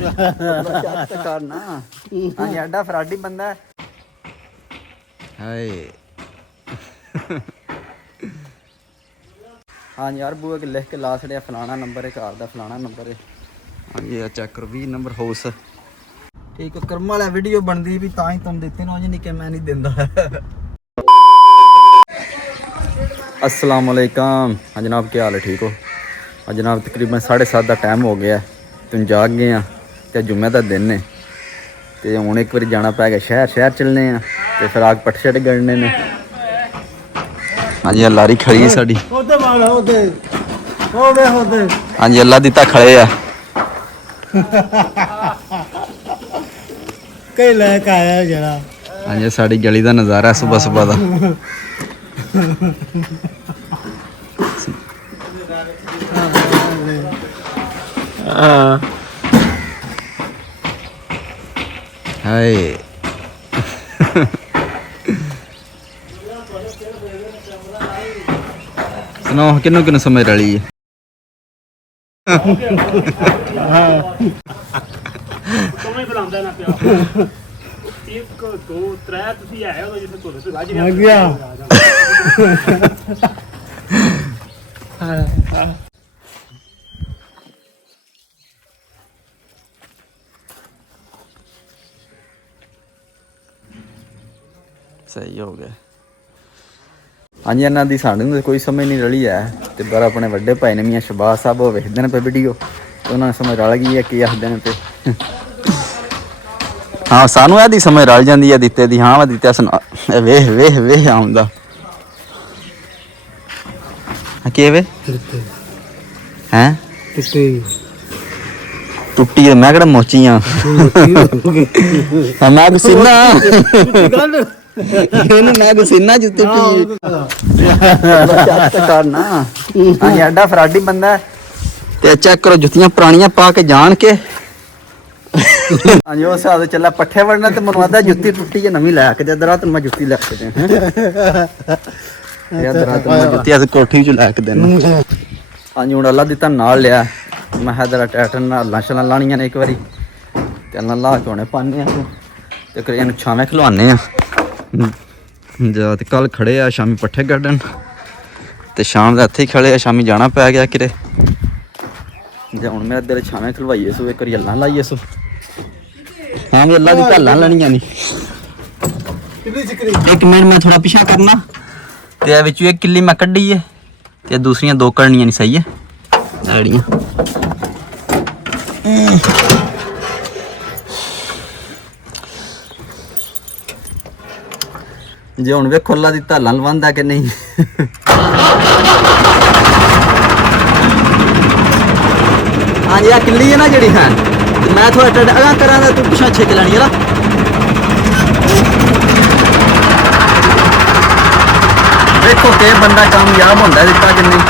करना हाँ एडा फराडी बंदा हाय हाँ यार बुआ के लिख के ला छड़िया फलाना नंबर है कार दा फलाना नंबर है हाँ जी चेक करो 20 नंबर हाउस ठीक है कर्म वाला वीडियो बनती भी तां ही तुम देते ना नहीं कि मैं नहीं देंदा अस्सलाम वालेकुम हाँ जनाब क्या हाल है ठीक हो हाँ जनाब तकरीबन 7:30 का टाइम हो गया तुम जाग गए हैं तो जुम्मे का दिन है तो हूँ एक बार जाना पै गया शहर चलने हैं तो फिर आग पट्ट शट गड़ने ने हाँ जी लारी खड़ी है साड़ी हाँ जी अल्लाह दिता खड़े है कई लैक आया जरा हाँ जी साड़ी गली का नज़ारा सुबह सुबह का हाय सुनाओ किन्नू किन्नू समझ रही है तुम्हें बुलांदा ना पिया 1 2 3 ਤੁਸੀਂ ਆਏ ਹੋ ਜਿੱਥੇ ਤੁਹਾਡੇ ਤੋਂ ਰਾਜੀ ਆ ਗਿਆ सही हो गया हाँ जी इन्हों की सानू कोई समझ नहीं रही है तो पर अपने वड्डे भाई ने मियाँ शहबाज साहब वो वेखते हैं पे वीडियो तो उन्होंने समझ रल गई है कि आखते हैं पे हाँ सानू यदी समझ रल जाती है दिते दी हाँ मैं दित्या सुना वेह वेह वेह आउंदा के वे हैं टुट्टी है मैं कड़ा मोची हाँ मैं गुस्सीना मैं गुस्सीना जुत्ती करना हाँ एडा फराडी बंदा ते चेक करो जुत्तियां पुरानियां पा के जान के हाँ जी उस हिसाब से चला पट्ठे वड़ना तो मनु आदा जुत्ती टुट्टी है नवी लै के दे रात मैं जुत्ती लै के जुत्ती अस कोठी च लै के देना हाँ जी हूँ अल्लाह दिता नाल लिया मैं तेरा टैटर नालां शलां लानियां ने एक बारी ते अल्लाह ला के होने पाने ते करियै छावें खलवाने जा कल खड़े आ शामी पट्ठे कड्ढन ते शाम का इत्थे ही खड़े आ शामी जाना पै गया किरे जे हुण मेरे दिल छावें खलवाइए सो एक बारी अल्लाह लाइए सो हाँ भी अल्लाह दी गल्लां लैनियां नी एक मिनट मैं थोड़ा पीछा करना ते विचों एक किल्ली मैं कड्ढी है ते दूसरियां 2 कढ़नियां नहीं सही है लाड़ियां जे हुण वेखो अल्लाह दी धालां लवांदा कि नहीं हाँ जी आ किल्ली है ना जी है मैं थोड़ा टड अगा करा तू पिछा छिक लैनी है देखो के बंदा कामयाब होंदा दिता कि नहीं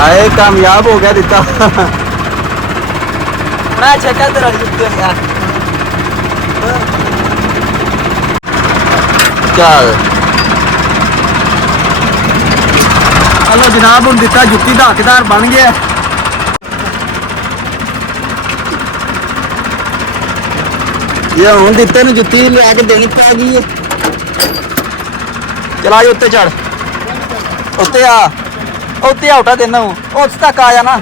आए कामयाब हो गया दिता मैं छक्का तेरा जुत्ते यार चल हेलो जनाब हुण दिता जुत्ती दा हकदार बन गया ये हुण दिते नूं जुत्ती लिया के देनी पै गई है चला जी उत्ते चढ़ उत्ते आ उत्ते उठा देना उस तक आया ना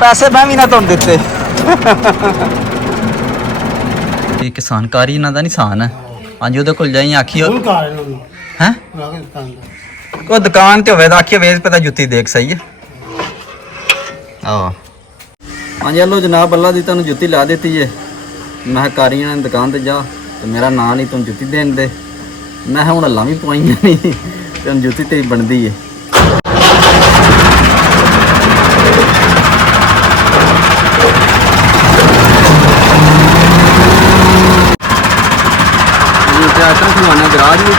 पैसे मैं भी ना तुम दिते किसानकारी इन्हों का निशान है हाँ जी वो जाई आखी है कोई दुकान तो हो आखिए वेज पता जुत्ती देख सही है हाँ जी हेलो जनाब अल्लाह दी तुम जुत्ती ला दी है मैं कारी ने दुकान पर जा तो मेरा नाम नहीं तुम जुत्ती देन दे मैं हूँ हल्ला भी पवाइया नहीं तुम जुत्ती तेरी बनती है खिलवाना गराज में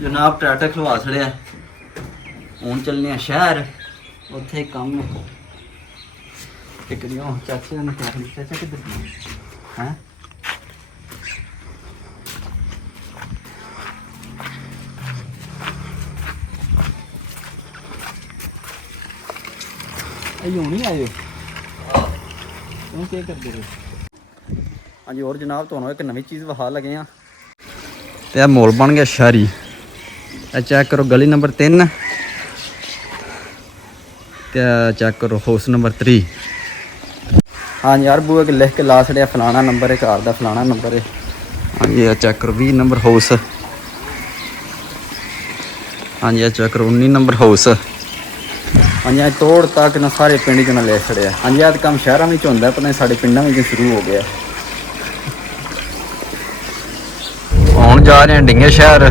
ਜਨਾਬ ਟਰੈਕਟਰ ਖਲਵਾ ਛੜਿਆ, ਹੁਣ ਚੱਲਨੇ ਆ ਸ਼ਹਿਰ, ਉੱਥੇ ਕੰਮ ਇੱਕ ਦਿਓ ਚਾਚੇ ਨੇ ਕਿਹਾ ਚਾਚਾ ਕਿੱਧਰ ਗਿਆ ਹੈ। ਇਹ ਹੁਣੀ ਆਏ ਕੀ ਕਰਦੇ ਹੋ? ਹਾਂਜੀ ਹੋਰ ਜਨਾਬ ਤੁਹਾਨੂੰ ਇੱਕ ਨਵੀਂ ਚੀਜ਼ ਵਿਖਾ ਲਗੇ ਆ, ਤੇ ਇਹ ਮੋਲ ਬਣ ਗਿਆ ਸ਼ਹਿਰੀ। ਇਹ ਚੈੱਕ ਕਰੋ ਗਲੀ ਨੰਬਰ 3 ਤੇ ਚੈੱਕ ਕਰੋ ਹਾਊਸ ਨੰਬਰ 3। ਹਾਂਜੀ ਯਾਰ ਬੂਏ ਕੇ ਲਿਖ ਕੇ ਲਾ ਛੜਿਆ ਫਲਾਣਾ ਨੰਬਰ ਹੈ, ਘਰ ਦਾ ਫਲਾਣਾ ਨੰਬਰ ਹੈ। ਹਾਂਜੀ ਇਹ ਚੈੱਕ ਕਰੋ 20 ਨੰਬਰ ਹਾਊਸ। ਹਾਂਜੀ ਇਹ ਚੈੱਕ ਕਰੋ 19 ਨੰਬਰ ਹਾਊਸ। ਹਾਂਜੀ ਇਹ ਤੋੜ ਤੱਕ ਨਾ ਸਾਰੇ ਪਿੰਡ 'ਚ ਨਾ ਲੈ ਛੜਿਆ। ਹਾਂਜੀ ਇਹ ਕੰਮ ਸ਼ਹਿਰਾਂ ਵਿੱਚ ਹੁੰਦਾ, ਪਤਾ ਨਹੀਂ ਸਾਡੇ ਪਿੰਡਾਂ ਵਿੱਚ ਸ਼ੁਰੂ ਹੋ ਗਿਆ। ਹੁਣ ਜਾ ਰਹੇ ਹਾਂ ਡਿੰਗੇ ਸ਼ਹਿਰ।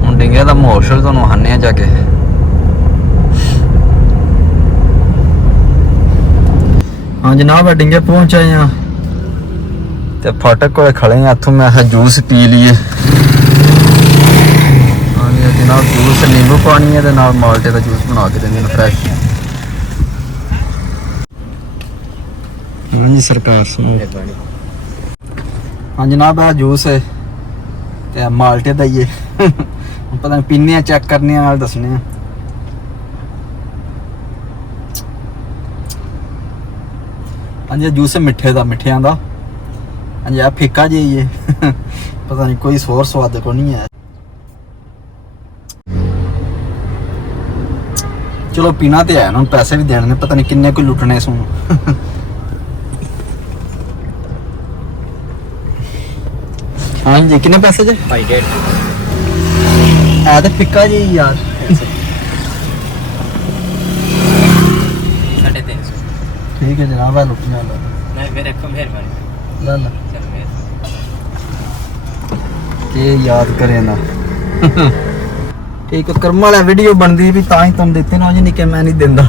ਹੁਣ ਡਿੰਗੇ ਦਾ ਮਾਹੌਲ ਤੁਹਾਨੂੰ ਹਾਨੇ ਆ ਜਾ ਕੇ। हाँ जनाब डिंगे पहुंच आए हैं ते फाटक को खड़े हैं। इतों मैं जूस पी लिए। हाँ जी जनाब जूस नींबू पानी है ते नाल माल्टे का जूस बना के देंगे फ्रैश। हाँ जी सरकार सुनो। हाँ जनाब यह जूस है ते माल्टे का ही है। पता नहीं पीने चेक करने नाल दसने। हाँ जी जूस है मिठे का, मिठिया का। हाँ जी फीका जी ये पता नहीं कोई सोर स्वाद को नहीं है। चलो पीना तो है ना, पैसे भी देने, पता नहीं किन्ने कोई लुटने सुन। हाँ जी किन्ने पैसे जे है तो फिक्का जी यार। 350 ठीक है जनाब है लुटने वाला नहीं मेरे को मेहरबानी ला ला चल मेरे के याद करे ना। ठीक है कर्म वाला वीडियो बनती भी तां ही तुम देते ना, नहीं कि मैं नहीं दिंदा।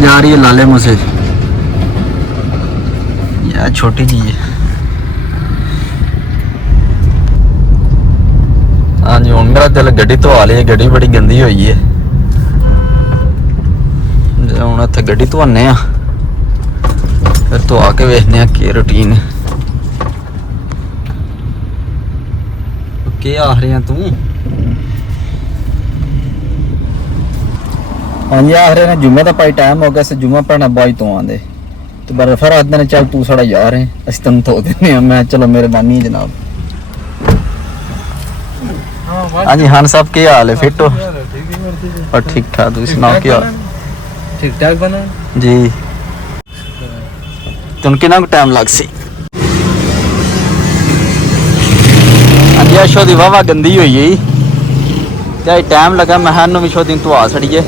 जा रही है लाले मुझसे यार, छोटी जी है। हाँ जी हूँ मेरा दिल गड्डी धोआ ली, गड्डी बड़ी गंदी हुई है। हूँ इतने गड्डी धोने फिर धोआ के वेखने की रूटीन है। क्या आख रही है तू? हाँ जी आख रहे ने जुम्मे का भाई टाइम हो गया, जुम्मा पढ़ना बाई तो आंदे तो बार फिर आखते ने चल तू साड़ा यार है अस तेन धो देने। मैं चलो मेहरबानी है जनाब। हाँ जी हाँ साहब क्या हाल है? फिट हो? और ठीक ठाक तुम सुनाओ क्या हाल? ठीक ठाक बना जी। तुम कितना टाइम लग सी? हाँ जी शो की वाहवा गंदी हुई है, टाइम लगा मैं भी शो दिन धुआ छड़िए।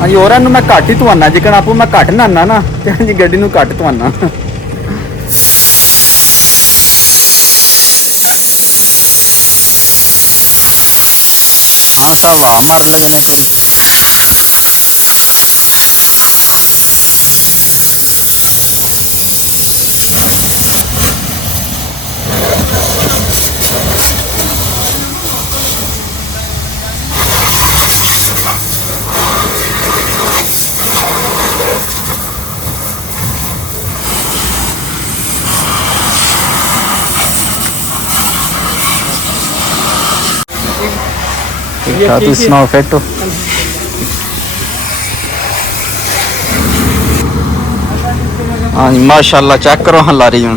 हाँ जी और मैं घट ही धोना, जिकन आपू मैं घट नहाना ना तो हाँ जी गड्डी नूं घट धोना। हाँ साहब वाह मार ले ने कभी। तू सुनाओ फिट हो? हाँ जी माशाल्लाह चेक करो हाँ लारी हूँ।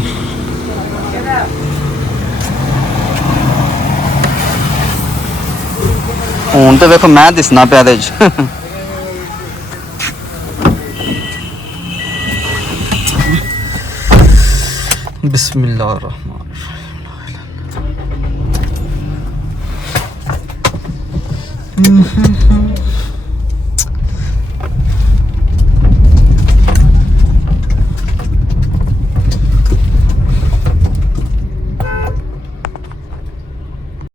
हूँ तो देखो मैं दिसना पाया दे बिस्मिल्लाह।